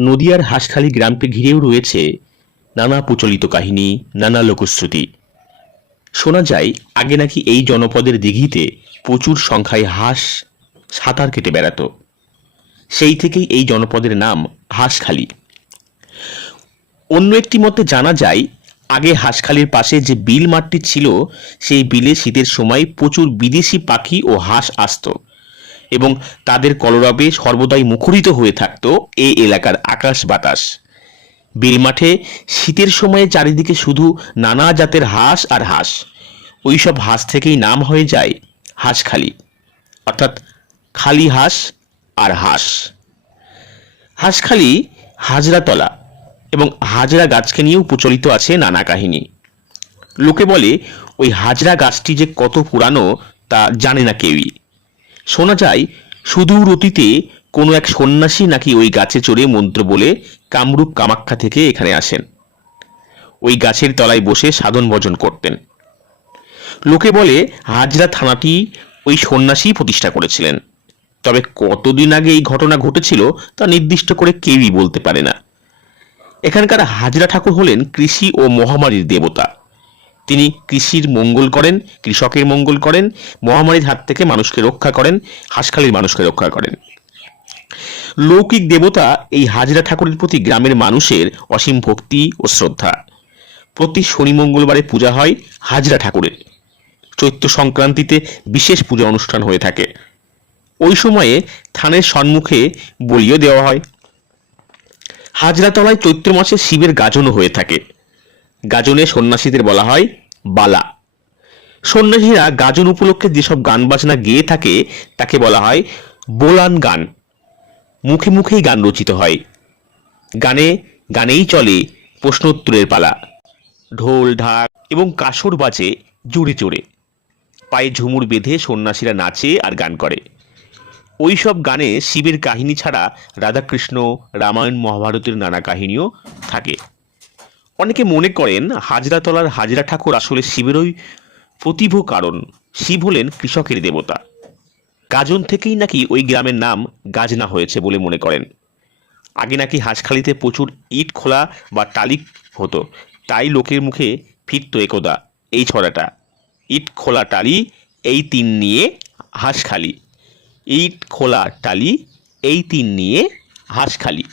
নদিয়ার হাঁসখালি গ্রামকে ঘিরেও রয়েছে নানা প্রচলিত কাহিনী, নানা লোকশ্রুতি। শোনা যায়, আগে নাকি এই জনপদের দিঘিতে প্রচুর সংখ্যায় হাঁস সাঁতার কেটে বেড়াতো। সেই থেকেই এই জনপদের নাম হাঁসখালি। অন্য একটি মতে জানা যায়, আগে হাঁসখালির পাশে যে বিল মাঠটি ছিল, সেই বিলে শীতের সময় প্রচুর বিদেশি পাখি ও হাঁস আসতো। এবং তাদের কলরবে সর্বদাই মুখরিত হয়ে থাকতো এই এলাকার আকাশ বাতাস। বিল মাঠে শীতের সময়ে চারিদিকে শুধু নানা জাতের হাঁস আর হাঁস। ওইসব হাঁস থেকেই নাম হয়ে যায় হাঁসখালি। অর্থাৎ খালি হাঁস আর হাঁস। হাঁসখালি হাজরাতলা এবং হাজরা গাছকে নিয়েও প্রচলিত আছে নানা কাহিনী। লোকে বলে, ওই হাজরা গাছটি যে কত পুরানো তা জানে না কেউই। শোনা যায়, সুদূর অতীতে কোনো এক সন্ন্যাসী নাকি ওই গাছে চড়ে মন্ত্র বলে কামরূপ কামাখ্যা থেকে এখানে আসেন। ওই গাছের তলায় বসে সাধন ভজন করতেন। লোকে বলে, হাজরা থানাটি ওই সন্ন্যাসী প্রতিষ্ঠা করেছিলেন। তবে কতদিন আগে এই ঘটনা ঘটেছিল তা নির্দিষ্ট করে কেউই বলতে পারে না। এখানকার হাজরা ঠাকুর হলেন কৃষি ও মহামারীর দেবতা। তিনি কৃষির মঙ্গল করেন, কৃষকের মঙ্গল করেন, মহামারীর হাত থেকে মানুষকে রক্ষা করেন, হাঁসখালির মানুষকে রক্ষা করেন। লৌকিক দেবতা এই হাজরা ঠাকুরের প্রতি গ্রামের মানুষের অসীম ভক্তি ও শ্রদ্ধা। প্রতি শনি মঙ্গলবারে পূজা হয় হাজরা ঠাকুরের। চৈত্র সংক্রান্তিতে বিশেষ পূজা অনুষ্ঠান হয়ে থাকে। ওই সময়ে থানের সম্মুখে বলিও দেওয়া হয়। হাজরাতলায় চৈত্র মাসে শিবের গাজনও হয়ে থাকে। গাজনে সন্ন্যাসীদের বলা হয় বালা। সন্ন্যাসীরা গাজন উপলক্ষে যেসব গান বাজনা গেয়ে থাকে, তাকে বলা হয় বোলান গান। মুখে মুখেই গান রচিত হয়। গানে, গানেই চলে প্রশ্নোত্তরের পালা। ঢোল, ঢাক এবং কাসর বাজে জোরে জোরে। পায়ে ঝুমুর বেঁধে সন্ন্যাসীরা নাচে আর গান করে। ওই সব গানে শিবের কাহিনী ছাড়া রাধাকৃষ্ণ, রামায়ণ, মহাভারতের নানা কাহিনীও থাকে। অনেকে মনে করেন হাজরাতলার হাজরা ঠাকুর আসলে শিবেরই প্রতিভ কারণ। শিব হলেন কৃষকের দেবতা। গাজন থেকেই নাকি ওই গ্রামের নাম গাজনা হয়েছে বলে মনে করেন। আগে নাকি হাঁসখালিতে প্রচুর ইট খোলা বা টালি হতো, তাই লোকের মুখে ফিরত একদা এই ছড়াটা। ইট খোলা টালি, এই তিন নিয়ে হাঁসখালি। ইট খোলা টালি, এই তিন নিয়ে হাঁসখালি।